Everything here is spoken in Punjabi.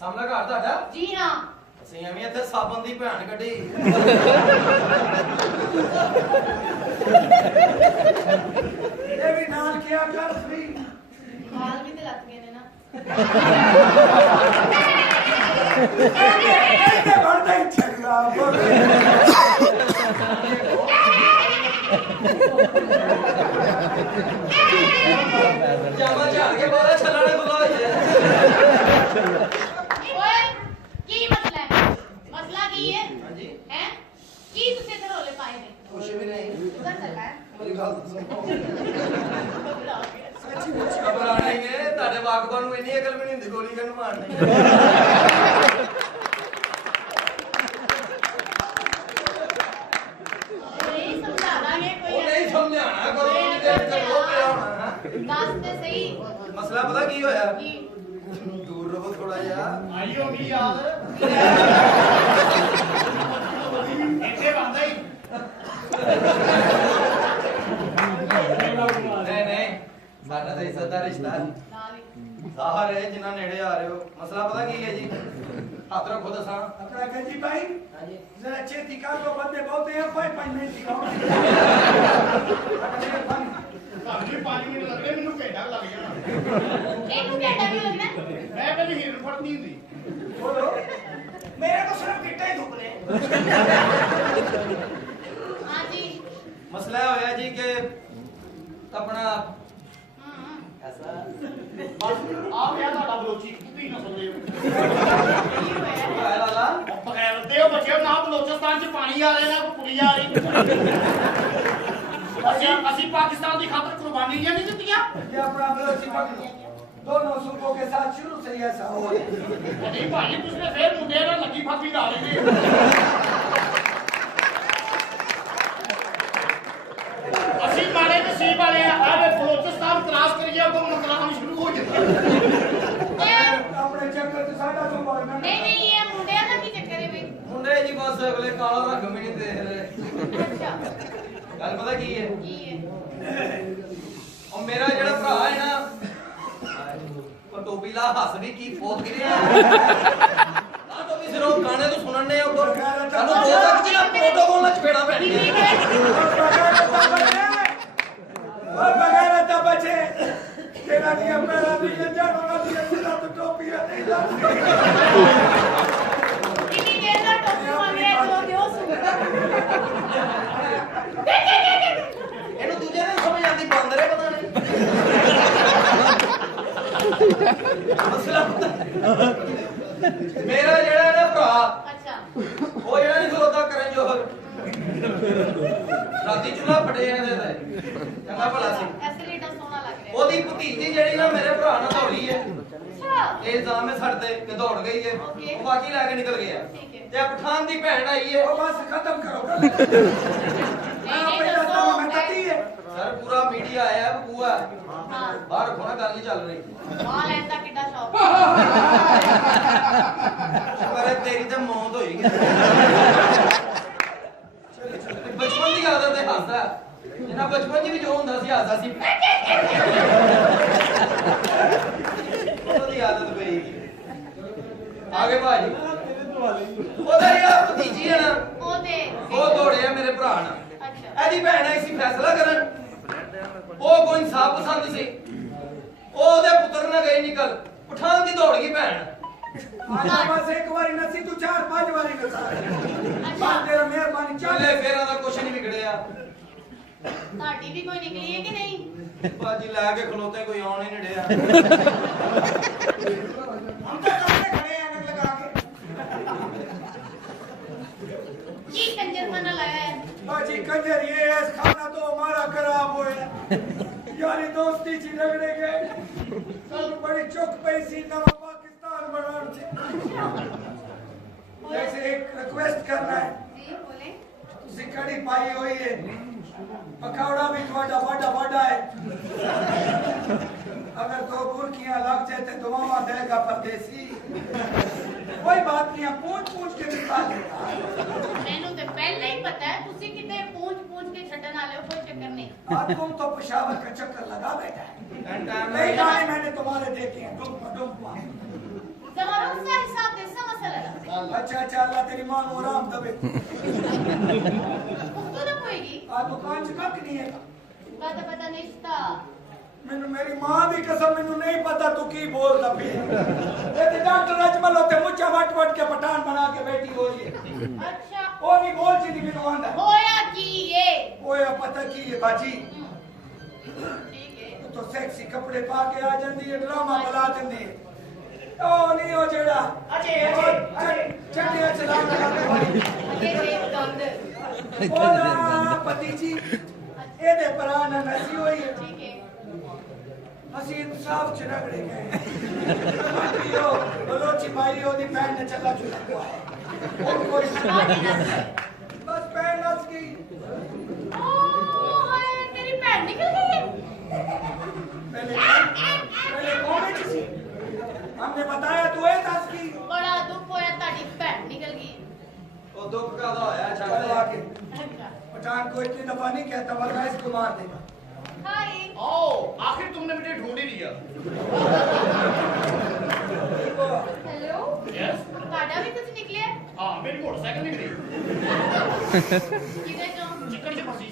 ਸਾਹਮਣਾ ਘਰ ਤੁਹਾਡਾ? ਜੀ ਹਾਂ। ਅਸੀਂ ਐਵੇਂ ਇੱਥੇ ਸਾਬਣ ਦੀ ਭੈਣ ਕੱਢੀ। ਇਹ ਵੀ ਨਾਲ ਕਿਆ ਕਰ ਸਹੀ ਹਾਲ ਵੀ ਤੇ ਲੱਗ ਗਏ ਨੇ ਨਾ। ਇਹ ਬਣਦਾ ਹੀ ਝਗੜਾ ਜਾਮਾ ਝਾੜ ਕੇ ਬਾਹਰ ਛੱਲਣੇ ਬੁਲਾ ਹੋਈ ਓਏ ਕੀ ਮਸਲਾ ਹੈ? ਮਸਲਾ ਕੀ ਹੈ? ਹਾਂਜੀ ਹੈ ਕੀ ਤੁਸੀਂ ਇੱਧਰ ਰੋਲੇ ਪਾਏ ਨੇ? ਕੁਛ ਵੀ ਨਹੀਂ। ਉਧਰ ਚੱਲਣਾ ਹੈ। ਮੇਰੀ ਗੱਲ ਸੁਣੋ। ਘਬਰਾ ਗਿਆ। ਸੱਚੀ ਮੁੱਚ ਘਬਰਾਣੇ ਨੇ ਤੁਹਾਡੇ ਵਾਕਬਾਂ ਨੂੰ ਇੰਨੀ ਅਕਲ ਵੀ ਨਹੀਂ ਹੁੰਦੀ ਗੋਲੀ ਕਿਹਨੂੰ ਮਾਰਨੀ। ਨਹੀਂ ਸਮਝਾ ਦਾਂਗੇ ਕੋਈ। ਉਹ ਨਹੀਂ ਸਮਝਾਣਾ ਕਰੋ ਨਹੀਂ ਤੇ ਕਰੋ ਪਿਆ ਹੋਣਾ। ਦੱਸ ਤੇ ਸਹੀ। ਮਸਲਾ ਪਤਾ ਕੀ ਹੋਇਆ? ਕੀ? ਦੂਰ ਰਹੋ ਥੋੜਾ ਜਿਹਾ। ਆਈਓ ਵੀ ਯਾਦ ਇੱਥੇ ਬੰਦਾ ਹੀ ਨਹੀਂ ਨਹੀਂ ਸਾਡਾ ਤਾਂ ਇੱਜ਼ਤ ਦਾ ਰਿਸ਼ਤਾ ਹੈ। ਨਾਲ ਹੀ। ਸਾਰੇ ਜਿੰਨਾ ਨੇੜੇ ਆ ਰਹੇ ਹੋ ਮਸਲਾ ਪਤਾ ਕੀ ਹੈ ਜੀ? ਹੱਥ ਰੱਖੋ ਦੱਸਾਂ। अपना गंजी भाई ਹਾਂਜੀ जरा चेती कर लो बंदे बोलते हैं 5 मिनट दिखाओ ਤੁਹਾਨੂੰ ਵੀ 5 ਮਿੰਟ ਲੱਗਣੇ ਮੈਨੂੰ ਘੰਟਾ ਲੱਗ ਜਾਣਾ ਇਹਨੂੰ ਘੰਟਾ ਕਿਉਂ ਲੱਗਣਾ? ਮੈਂ ਕਦੀ ਹੀਰਨ ਫੜਨੀ ਹੁੰਦੀ बोलो मेरे को सिर्फ गिट्टा ही धुपने ਹਾਂ ਜੀ। ਮਸਲਾ ਇਹ ਹੋਇਆ ਜੀ ਕਿ ਆਪਣਾ ਹੂੰ। ਐਸਾ ਬਸ ਆ ਗਿਆ ਤੁਹਾਡਾ ਬਲੋਚੀ ਤੁਸੀਂ ਨਾ ਸੁਣਦੇ ਕੀ ਹੋਇਆ? ਹੋਇਆ ਲਾਲਾ ਬਗੈਰ ਤੇ ਉਹ ਬੱਚਿਓ ਨਾ ਬਲੋਚਿਸਤਾਨ ਚ ਪਾਣੀ ਆ ਰਿਹਾ ਨਾ ਕੋਈ ਕੁੜੀ ਆ ਰਹੀ ਅਸੀਂ ਪਾਕਿਸਤਾਨ ਦੀ ਖਾਤਰ ਕੁਰਬਾਨੀਆਂ ਨਹੀਂ ਦਿੱਤੀਆਂ ये अपना बलोची पकड़ लो दोनों सूबों के साथ शुरू से ही ऐसा हो रहा है ਨਹੀਂ ਭਾਈ ਤੁਸੀਂ ਫੇਰ ਮੁੰਡੇ ਨਾਲ ਲੱਗੀ ਫਾਪੀ ਲਾ ਲਈ ਅਸੀਂ ਮਾੜੇ ਨਸੀਬ ਵਾਲੇ ਆ ਆਵੇ ਬਲੋਚਿਸਤਾਨ ਕ੍ਰਾਸ ਕਰੀਏ ਉਦੋਂ ਮਕਰਾਮ ਸ਼ੁਰੂ ਹੋ ਜਾਂਦਾ अपने चक्कर से साढ़ा तो मारना ਨਹੀਂ ਨਹੀਂ ਇਹ ਮੁੰਡਿਆਂ ਦਾ ਕੀ ਚੱਕਰ ਹੈ ਬਈ? ਮੁੰਡੇ ਜੀ ਬਸ ਅਗਲੇ ਕਾਲਾ ਰੰਗ ਵੀ ਨਹੀਂ ਦੇਖ ਰਹੇ। ਅੱਛਾ ਗੱਲ ਪਤਾ ਕੀ ਹੈ? ਕੀ ਹੈ? ਉਹ ਮੇਰਾ ਜਿਹੜਾ ਭਰਾ ਹੈ ਨਾ ਉਹ ਟੋਪੀ ਲਾ ਹੱਸ ਵੀ ਕੀ ਫੋਤ ਗਿਰਿਆ ਆ ਟੋਪੀ ਸਿਰੋਂ ਗਾਣੇ ਤੋਂ ਸੁਣਨ ਨੇ ਉਹ ਸਾਨੂੰ ਦੋ ਤੱਕ ਜਿਹੜਾ ਪ੍ਰੋਟੋਕੋਲ ਨਾਲ ਚਪੇੜਾ ਪੈਣੀ बगैर बचे तेरा दिया मेरा भी ये जाना दिया तेरा तो टोपियां नहीं लगती ਕਿੰਨੀ ਦੇਰ ਦਾ ਟੋਪੀ ਮੰਗਿਆ ਦੋ ਦਿਓ ਸੁਣ। ਇਹਨੂੰ ਦੂਜੇ ਨੇ ਸਮਝ ਆਉਂਦੀ ਬਾਂਦਰੇ ਪਤਾ ਨਹੀਂ ਮਸਲਾ ਮੇਰਾ ਜਿਹੜਾ ਨਾ ਭਰਾ ਅੱਛਾ ਉਹ ਜਿਹੜਾ ਨਹੀਂ ਖਲੋਤਾ ਕਰਨ ਜੋਹਰ ਰਾਤੀ ਚੁੱਲ੍ਹਾ ਫੜਿਆ ਇਹਦੇ ਤੇ ਚੰਗਾ ਭਲਾ ਸੀ। ਐਸਲੀਟਾ ਸੋਹਣਾ ਲੱਗ ਰਿਹਾ। ਉਹਦੀ ਭਤੀਜੀ ਜਿਹੜੀ ਨਾ ਮੇਰੇ ਭਰਾ ਨਾਲ ਦੌੜੀ ਹੈ ਅੱਛਾ ਇਹ ਇਲਜ਼ਾਮ ਹੈ ਸਾਡੇ ਤੇ ਕਿ ਦੌੜ ਗਈ ਹੈ Okay. ਉਹ ਬਾਕੀ ਲੈ ਕੇ ਨਿਕਲ ਗਿਆ ਠੀਕ ਹੈ। ਤੇ ਆ ਪਠਾਨ ਦੀ ਭੈਣ ਆਈ ਹੈ वो बस खत्म करो ਨਹੀਂ पहला ਦੱਸੋ तो मैं कहती है ਸਰ ਪੂਰਾ ਮੀਡੀਆ ਆਇਆ ਬੂਆ ਹਾਂ ਬਾਹਰ ਰੱਖੋ ਨਾ ਗੱਲ ਨਹੀਂ ਚੱਲ ਰਹੀ ਮਾਂ ਲੈਣ ਦਾ ਕਿੱਡਾ ਸ਼ੌਕ। ਪਰ ਤੇਰੀ ਤੇ ਮੌਤ ਹੋਈ ਗਈ ਬਚਪਨ ਦੀ ਆਦਤ ਹੈ ਹੱਸਦਾ ਜਿੰਨਾ ਬਚਪਨ 'ਚ ਵੀ ਜੋ ਹੁੰਦਾ ਸੀ ਹੱਸਦਾ ਸੀ ਉਹਦੀ ਆਦਤ ਪਈ ਆਗੇ ਭਾਜੀ ਉਹਦਾ ਜਿਹੜਾ ਭਤੀਜੀ ਹੈ ਨਾ ਉਹ ਦੌੜਿਆ ਮੇਰੇ ਭਰਾ ਨਾਲ ਅੱਛਾ ਇਹਦੀ ਭੈਣ ਆਈ ਸੀ ਫੈਸਲਾ ਕਰਨ ਉਹ ਕੋਈ ਇਨਸਾਫ ਪਸੰਦ ਸੀ ਉਹ ਉਹਦੇ ਪੁੱਤਰ ਨਾਲ ਗਈ ਨਿਕਲ ਪਠਾਨ ਦੀ ਦੌੜ ਗਈ ਭੈਣ आजा बस एक बारी नसी तू 4-5 बारी नसा ਅੱਛਾ तेरा मेहरबानी ਚੱਲੇ चल ਫੇਰਾਂ ਦਾ ਕੁਛ ਨਹੀਂ ਵਿਗੜਿਆ ਤੁਹਾਡੀ ਵੀ ਕੋਈ ਨਿਕਲੀ ਹੈ ਕਿ ਨਹੀਂ? ਬਾਜੀ ਲੈ ਕੇ ਖਲੋਤੇ ਕੋਈ ਆਉਣ ਹੀ ਨਹੀਂ ਡਿਆ हम तो कमरे खड़े हैं नक लगा के ਕੀ ਕੰਜਰਖਾਨਾ ਲਾਇਆ ਹੈ? बाजी कंजर ये है खाना तो हमारा खराब होया यारी दोस्ती ची रगड़े गए सब बड़ी चुक पैसी नवा पाकिस्तान बनान ची जैसे एक रिक्वेस्ट करना है ਜੀ ਬੋਲੇ। ਤੁਸੀਂ ਕੜੀ ਪਾਈ ਹੋਈ ਹੈ ਪਕੌੜਾ ਵੀ ਤੁਹਾਡਾ ਵੱਡਾ ਵੱਡਾ ਹੈ अगर दो बुरकियां लग जाए तो दुआवा देगा परदेसी कोई बात नहीं है पूछ पूछ के निकाल देगा ਮੈਨੂੰ ਤੇ ਪਹਿਲਾਂ ही पता है ਤੁਸੀਂ ਕਿਤੇ ਪੂੰਛ ਕੇ ਛੱਡਣ ਵਾਲੇ ਹੋ ਕੋਈ ਚੱਕਰ नहीं। आज तुम तो पेशावर का चक्कर लगा बैठा है टाइम नहीं गाने मैंने तुम्हारे देखे हैं डुम डुम जमाना उसका हिसाब दे सा मसला ला अच्छा अच्छा अल्लाह तेरी मां को आराम दवे तो ना कोईगी आ दुकान च कख नहीं है का तो पता नहीं था ਮੈਨੂੰ ਮੇਰੀ ਮਾਂ ਦੀ ਕਸਮ ਮੈਨੂੰ ਨਹੀਂ ਪਤਾ ਤੂੰ ਕੀ ਬੋਲਦਾ ਪਿਆ ਇਹ ਤੇ ਡਾਕਟਰ ਅਜਮਲ ਉੱਤੇ ਮੁੱਛਾਂ ਵੱਟ ਵੱਟ ਕੇ ਪਠਾਨ ਬਣਾ ਕੇ ਬੈਠੀ ਹੋਈ ਹੈ अच्छा ਉਹ ਨਹੀਂ ਬੋਲ ਚੀ ਮੈਨੂੰ ਆਂਦਾ होया की ये ਓਏ ਪਤਾ ਕੀ ਹੈ ਬਾਜੀ ठीक है ਤੂੰ ਤਾਂ ਸੈਕਸੀ ਕੱਪੜੇ ਪਾ ਕੇ ਆ ਜਾਂਦੀ ਹੈ ਡਰਾਮਾ ਬਣਾ ਦਿੰਦੀ ਹੈ ਉਹ ਨਹੀਂ ਉਹ ਜਿਹੜਾ ਅਜੇ ਚੱਲਿਆ ਚਲਾ ਕੇ ये देख दंद ਉਹਦਾ ਪਤੀ ਜੀ ਇਹਦੇ ਭਰਾ ਨਾਲ ਨਸੀ ਹੋਈ ਹੈ ठीक है ਅਸੀਂ ਇਨਸਾਫ ਚ ਰਗੜੇ ਗਏ ਬਲੋਚੀ ਮਾਈ ਉਹਦੀ ਭੈਣ ਨੇ ਚੱਲਾ ਚੁੱਲਾ ਪਵਾਇਆ ਉਹ ਕੋਈ ਬਸ ਭੈਣ ਨਸ ਗਈ ओह तेरी बहन निकल गई है पहले कौन है किसी हमने बताया तू है दस की बड़ा दुख होया ताड़ी बहन निकल गई ਉਹ ਦੁੱਖ ਕਾਦਾ ਹੋਇਆ ਛੱਡ चलो ਦੇ आके अच्छा पठान को इतनी दफा नहीं कहता वरना इसको मार देगा हाय आओ आखिर तुमने मुझे ढूंढ ही लिया हेलो यस काटा भी कुछ निकले हाँ मेरी मोटरसाइकिल निकली किधर जाऊं चिकन से फंसी